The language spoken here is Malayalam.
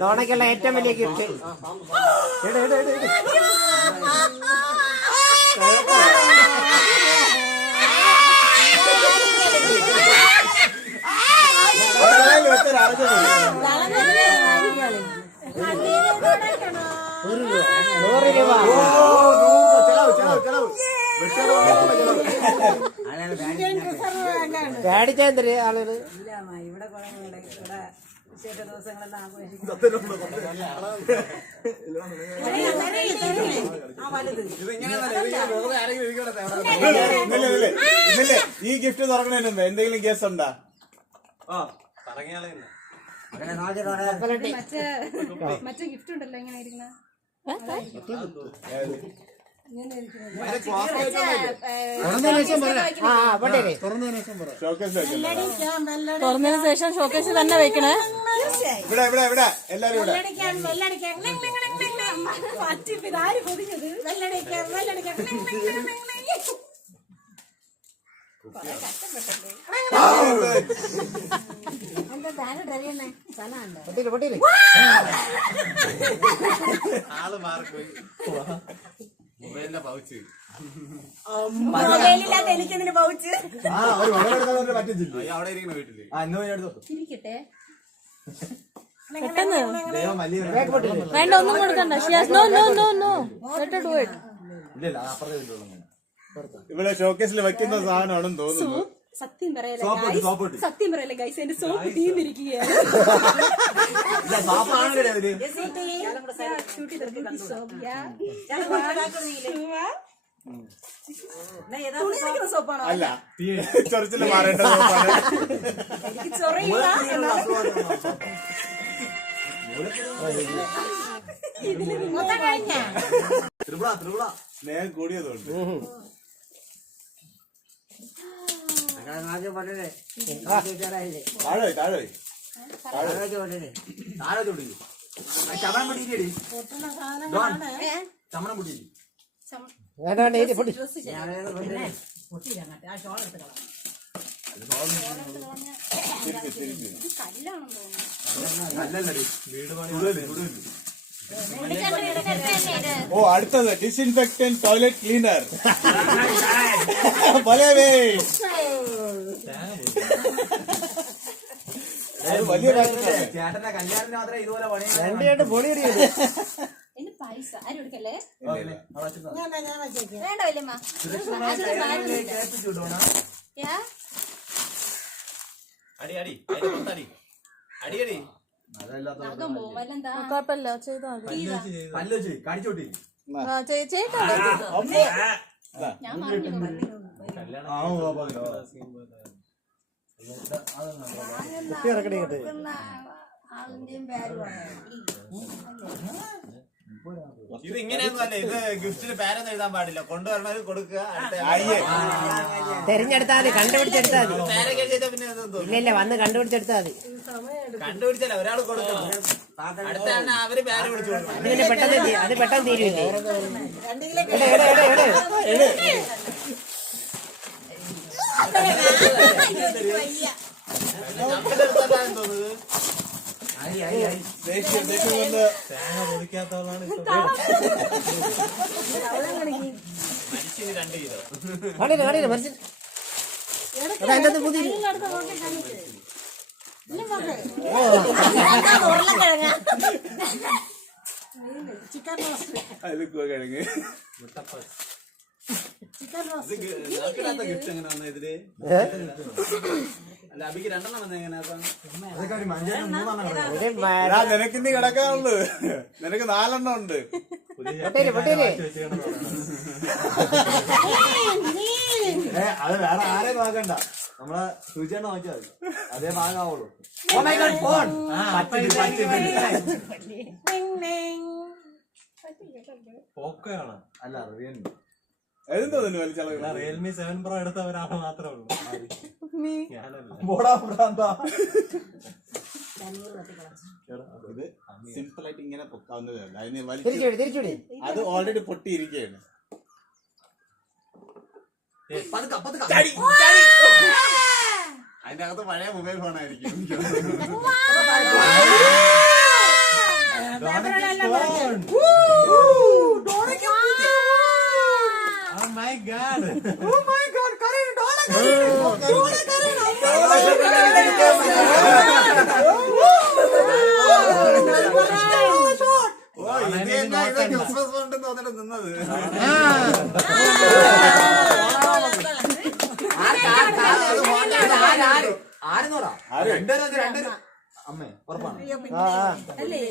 തോണയ്ക്കുള്ള ഏറ്റവും വലിയ ഗിഫ്റ്റ്. പേടിച്ചെന്തര് ആളുകള് ഇവിടെ വിശേഷ ദിവസങ്ങളെല്ലാം ആഘോഷിക്കും. ഈ ഗിഫ്റ്റ് തുറക്കണേന് മുമ്പ് എന്തെങ്കിലും കേസ് ഉണ്ടാ? മറ്റേ ഗിഫ്റ്റ് ഉണ്ടല്ലോ എങ്ങനെ ഇരിക്കുന്ന തുറന്നതിന് ശേഷം ഷോക്കേസ് തന്നെ വെക്കണേ. എല്ലാരും ആള് മാറിപ്പോയി. മൊബൈലില്ലാത്ത എനിക്കെന്തിന് പൗച്ച്? അവിടെ ഇരിക്കണ വീട്ടില് ഇരിക്കട്ടെ. പെട്ടെന്ന് വേണ്ട, ഒന്നും കൊടുക്കണ്ട. ഇവിടെ ഷോക്കേസിൽ വെക്കുന്ന സാധനമാണെന്ന് തോന്നുന്നു. സത്യം പറയല്ലേ ഗൈസ്, എന്റെ സോപ്പ് തീർന്നിരിക്കുകയാണ്. അല്ല, ചൊറിച്ചില് മാറേണ്ട സോപ്പാണ്. സ്നേഹം കൂടിയതുകൊണ്ട് ഓ, അടുത്തത് ഡിസ്ഇൻഫെക്റ്റന്റ് ടോയ്ലറ്റ് ക്ലീനർ. വലിയ ചേട്ടന്റെ കല്യാണത്തിന് മാത്രമേ ഇതുപോലെ രണ്ടായിട്ട് പൊളി പൈസ ആരും എടുക്കല്ലേ? വേണ്ട വല്യമ്മ. കുഴപ്പമില്ല, ചെയ്തോ ഞാൻ പറഞ്ഞു ഇത് ഇങ്ങനെയൊന്നുമല്ല. ഇത് ഗിഫ്റ്റിന് പേരൊന്നും എഴുതാൻ പാടില്ല. കൊണ്ടുവരണത് കൊടുക്കുക, തെരഞ്ഞെടുത്താൽ മതി, കണ്ടുപിടിച്ചെടുത്താൽ മതി. പേരൊക്കെ ചെയ്താൽ പിന്നെ ഇല്ല, വന്ന് കണ്ടുപിടിച്ചെടുത്താൽ മതി. കണ്ടുപിടിച്ചല്ല, ഒരാൾ കൊടുക്കണം. അടുത്ത അവര് പേര് വിളിച്ചു കൊടുക്കണം. അത് പെട്ടെന്ന് തീരുവില്ലേ? തോന്നുന്നത് പൊളിക്കാത്തവളാണ് മനുഷ്യന് 2 കിലോ. കിഴങ്ങ് ഗിഫ്റ്റ് എങ്ങനെ വന്ന ഇതില്? അല്ല, അബിക്ക് 2 വന്ന എങ്ങനെ? നിനക്ക് ഇനി കിടക്കാനുള്ളു. നിനക്ക് 4 ഉണ്ട്. അത് വേറെ ആരെയും നോക്കണ്ട, നമ്മളെ സൂചിച്ചേണ്ട നോക്കിയാൽ മതി, അതേ ഭാഗമാവുള്ളൂ. പോക്കോയാണ് അല്ല, റിയൽമി. എന്തോന്നു റിയൽമി 7 Pro എടുത്തവരാണ് മാത്രമേ ഉള്ളൂ. ഇത് സിമ്പിൾ ആയിട്ട് ഇങ്ങനെ പൊക്കാവുന്നതല്ല അതിന് തിരിച്ചുവിടി തിരിച്ചുവിടി അത് ഓൾറെഡി പൊട്ടിയിരിക്കുകയാണ്. അതിന്റെ അകത്ത് പഴയ മൊബൈൽ ഫോണായിരിക്കും. Oh my god. Christmas fund തോന്നിട്ട് നിന്നത്. ആരെന്നോടാ രണ്ടുപേരും അമ്മേ ഉറപ്പാണ്. അല്ലേ